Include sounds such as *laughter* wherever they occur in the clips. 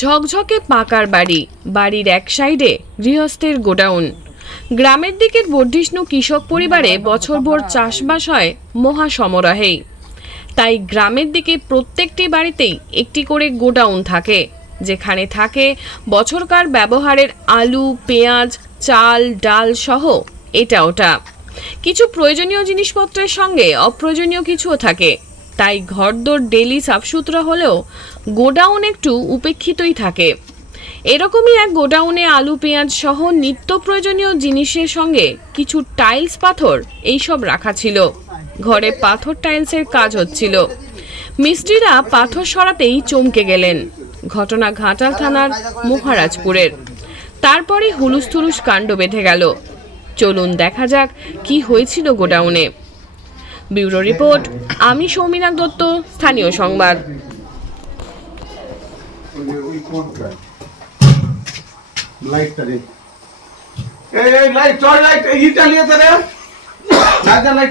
ঝকঝকে পাকার বাড়ি, বাড়ির এক সাইডে গৃহস্থের গোডাউন। গ্রামের দিকের বর্ধিষ্ণু কৃষক পরিবারে বছরভর চাষবাস হয় মহা সমারোহেই তাই গ্রামের দিকে প্রত্যেকটি বাড়িতেই একটি করে গোডাউন থাকে। যেখানে থাকে বছরকার ব্যবহারের আলু, পেঁয়াজ, চাল, ডাল সহ এটা ওটা। কিছু প্রয়োজনীয় জিনিসপত্রের সঙ্গে অপ্রয়োজনীয় কিছুও থাকে। তাই ঘরদোর ডেলি সাফসুতরা হলেও গোডাউন একটু উপেক্ষিতই থাকে। এরকমই এক গোডাউনে আলু, পেঁয়াজ সহ নিত্য প্রয়োজনীয় জিনিসের সঙ্গে কিছু টাইলস, পাথর এইসব রাখা ছিল। ঘরে পাথর টাইলসের কাজ হচ্ছিল। মিস্ত্রিরা পাথর সরাতেই চমকে গেলেন। ঘটনা ঘাটাল থানার মহারাজপুরের। তারপরে হুলুস থুলুস কাণ্ড বেঁধে গেল। চলুন দেখা যাক কি হয়েছিল গোডাউনে। ব্যুরো রিপোর্ট, আমি সৌমিনাক দত্ত, স্থানীয় সংবাদ। লাইট লাইট, এই চালিয়ে দে। রে রাজা লাইট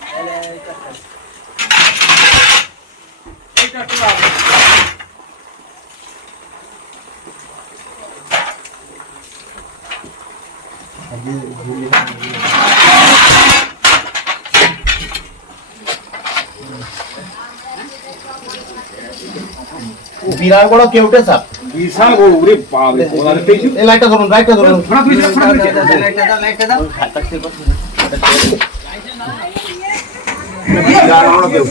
বিরাট বড় কেউটে সাপ বিশাল বড় ওরে বাপ রে এই লাইটটা ধরুন লাইটটা ধরুন ফড়া পিছে ফড়া পিছে লাইটটা দাও লাইটটা দাও বিরাট বড় কেউ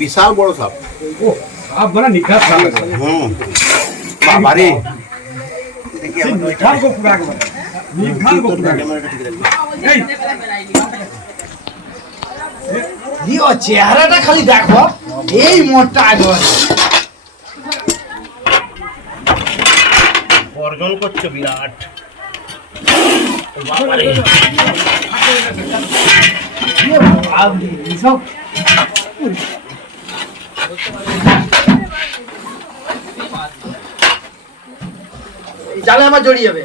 বিশাল বড় সাপ ও সাপ বড় নিখাত সাপ হুম বাবা রে চেহারাটা খালি দেখো। এই মোটটা আগে গর্জন করছে বিরাট। বাবারে জালে আমার জড়িয়ে যাবে।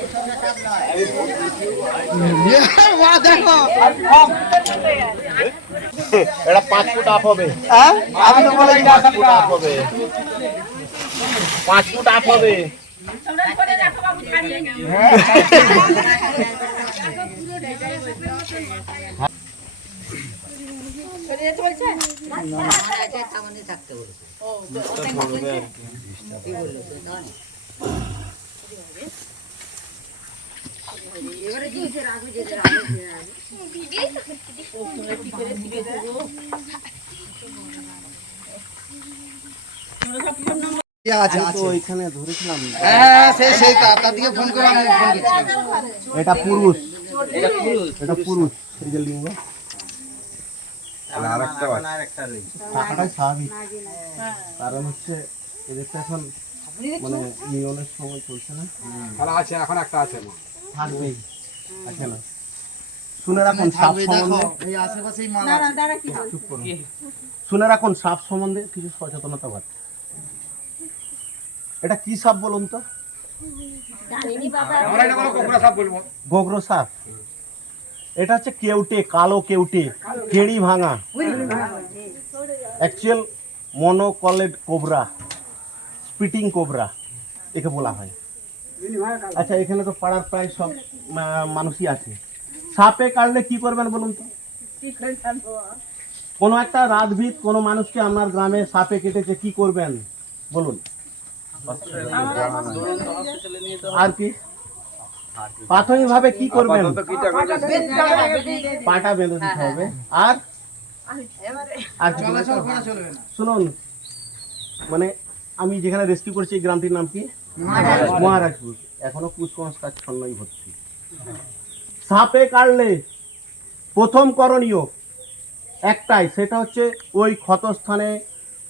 *laughs* দেখো। এটা পাঁচ ফুট আপ হবে। হ্যাঁ? আমি তো বলে পাঁচ ফুট আপ হবে। পাঁচ ফুট আপ হবে। আছে আছে ওইখানে ধরেছিলাম হ্যাঁ সেই সেই তার তার দিকে ফোন করে আমি ফোন দিচ্ছিলাম এটা পুরুষ এটা পুরুষ এই যে লিঙ্গ আরেকটা টাকাটাই স্বাভাবিক কারণ হচ্ছে এদের তো এখন মানে নিয়নের সময় চলছে না তাহলে আছে এখন একটা আছে মা থাকবেই আছে না। শুনে রাখুন সাপ সম্বন্ধে। এই আশেপাশেই মাল দাঁড়া আছে। দাঁড়া কি বলছিস? চুপ করুন। শুনে রাখুন সাপ সম্বন্ধে কিছু সচেতনতা বাড়ছে এটা কি সাপ বলুন তো? জানিনি বাবা আমরা এটা বলো কোকড়া সাপ বলব। গোগ্র সাপ। এটা হচ্ছে কেউটে কালো কেউটে কেড়ি ভাঙা। Actual monocled cobra spitting cobra একে বলা হয়। আচ্ছা এখানে তো পাড়ার প্রায় সব মানুষই আছে। সাপে কাটলে কি করবেন বলুন তো? কোনো একটা রাতভিত কোনো মানুষকে আপনার গ্রামে সাপে কেটেছে কি করবেন? বলুন। আর কি? প্রাথমিকভাবে কি করবেন? পাটা বেঁধে দিতে হবে। আর? আর শুনুন মানে আমি যেখানে রেস্কিউ করছি এই গ্রামটির নাম কি? মহারাজপুর। এখনও কুসংস্কার ছন্নই ভর্তি সাপে কাটলে প্রথম করণীয় একটাই, সেটা হচ্ছে ওই ক্ষতস্থানে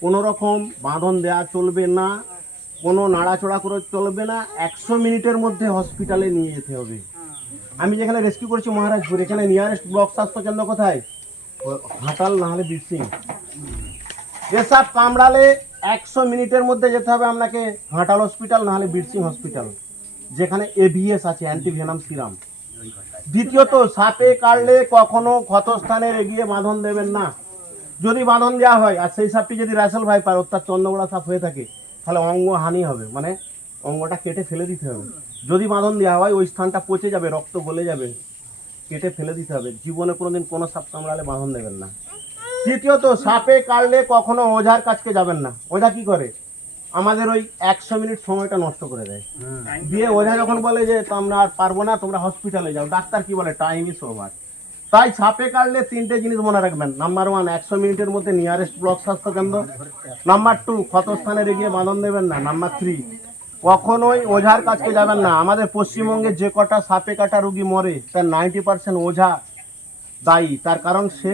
কোনো রকম বাঁধন দেওয়া চলবে না, কোনো নাড়াচড়া করে চলবে না, একশো মিনিটের মধ্যে হসপিটালে নিয়ে যেতে হবে। আমি যেখানে রেস্কিউ করেছি মহারাজপুর, এখানে নিয়ারেস্ট ব্লক স্বাস্থ্য কেন্দ্র কোথায়? ঘাটাল না হলে বীরসিং। এসব কামড়ালে একশো মিনিটের মধ্যে যেতে হবে আপনাকে ঘাটাল হসপিটাল, নাহলে বীরসিং হসপিটাল, যেখানে এভিএস আছে, অ্যান্টিভেনাম সিরাম। দ্বিতীয়ত, সাপে কাটলে কখনো ক্ষতস্থানে এগিয়ে বাঁধন দেবেন না। যদি বাঁধন দেওয়া হয়, আর সেই সাপটি যদি রাসেল ভাই পার অর্থাৎ চন্দ্রগোড়া সাপ হয়ে থাকে, তাহলে অঙ্গ হানি হবে মানে অঙ্গটা কেটে ফেলে দিতে হবে। যদি বাঁধন দেওয়া হয়, ওই স্থানটা পচে যাবে, রক্ত গলে যাবে, কেটে ফেলে দিতে হবে। জীবনে কোনোদিন কোনো সাপ কামড়ালে বাঁধন দেবেন না। তৃতীয়ত সাপে কাটলে কখনো ওঝার কাছকে যাবেন না। ওঝা কি করে? আমাদের ওই একশো মিনিট সময়টা নষ্ট করে দেয়। দিয়ে ওঝা যখন বলে যে তোমরা আর পারব না তোমরা হসপিটালে যাও। ডাক্তার কি বলে? টাইম ইস ওভার তাই সাপে কাটলে তিনটে জিনিস মনে রাখবেন। নাম্বার ওয়ান একশো মিনিটের মধ্যে নিয়ারেস্ট ব্লক স্বাস্থ্য কেন্দ্র নাম্বার টু ক্ষতস্থানে রেগিয়ে বাঁধন দেবেন না। নাম্বার থ্রি কখনোই ওঝার কাছকে যাবেন না। আমাদের পশ্চিমবঙ্গে যে কটা সাপে কাটা রুগী মরে তার নাইনটি পার্সেন্ট ওঝা দায়ী। তার কারণ সে